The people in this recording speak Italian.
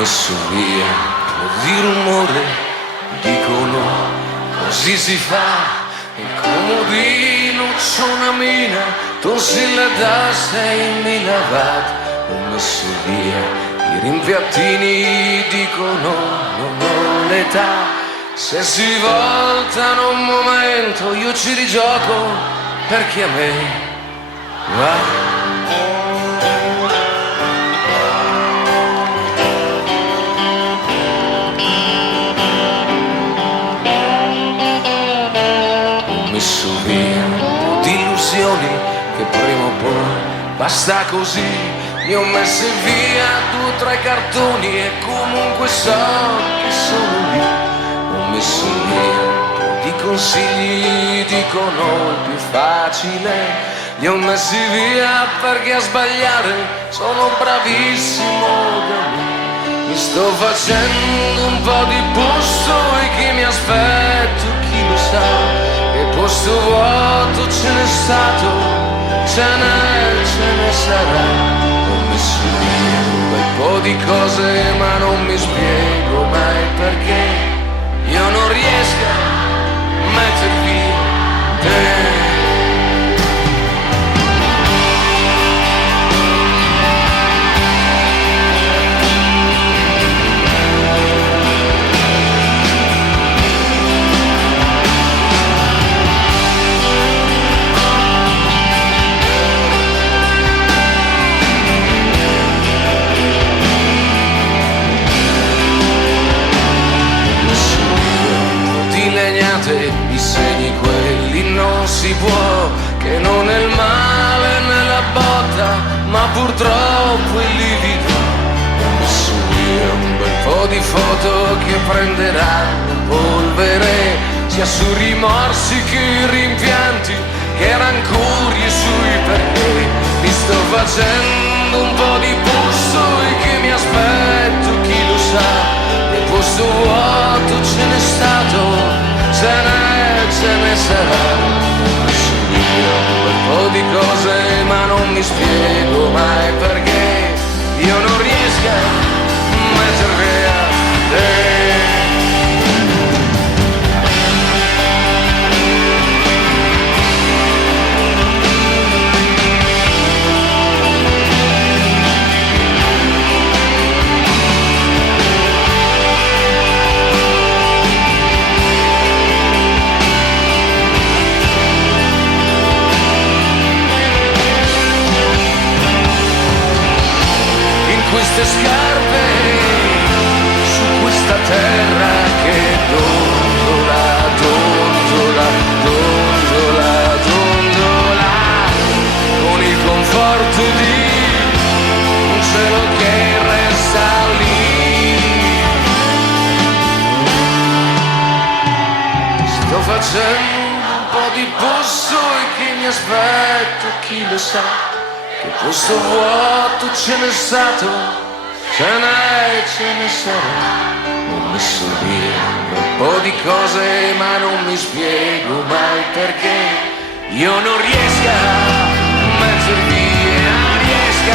messo via di rumore, dicono così si fa. Il comodino c'ho una mina, tonsilla da 6.000 watt. Ho messo via i rimpiattini, dicono non ho l'età. Se si voltano un momento io ci rigioco, perché a me va. Messo via un po' di illusioni che prima o poi basta così. Ne ho messe via 2 o 3 cartoni e comunque so che sono lì. Ho messo via un po' di consigli, dicono il più facile. Li ho messi via perché a sbagliare sono bravissimo da me. Mi sto facendo un po' di posto e chi mi aspetto chi lo sa. Posto vuoto ce n'è stato, ce ne sarà. Ho messo via un bel po' di cose ma non mi spiego mai perché io non riesco a metter via te. I segni quelli non si può, che non è il male nella botta, ma purtroppo il livido. Ho messo via un bel po' di foto che prenderanno polvere, sia sui rimorsi che i rimpianti, che rancori e sui perché. Mi sto facendo un po' di posto e che mi aspetto chi lo sa. Nel posto vuoto ce n'è stato, ce ne sarà. Ho messo via un bel po' di cose ma non mi spiego mai perché io non riesco a metter via te. Queste scarpe su questa terra che dondola, dondola, dondola, dondola, con il conforto di un cielo che resta lì. Sto facendo un po' di posto e che mi aspetto chi lo sa. Che posto vuoto ce n'è stato, ce ne sarà. Ho messo via un bel po' di cose ma non mi spiego mai perché io non riesco a metter via, non riesco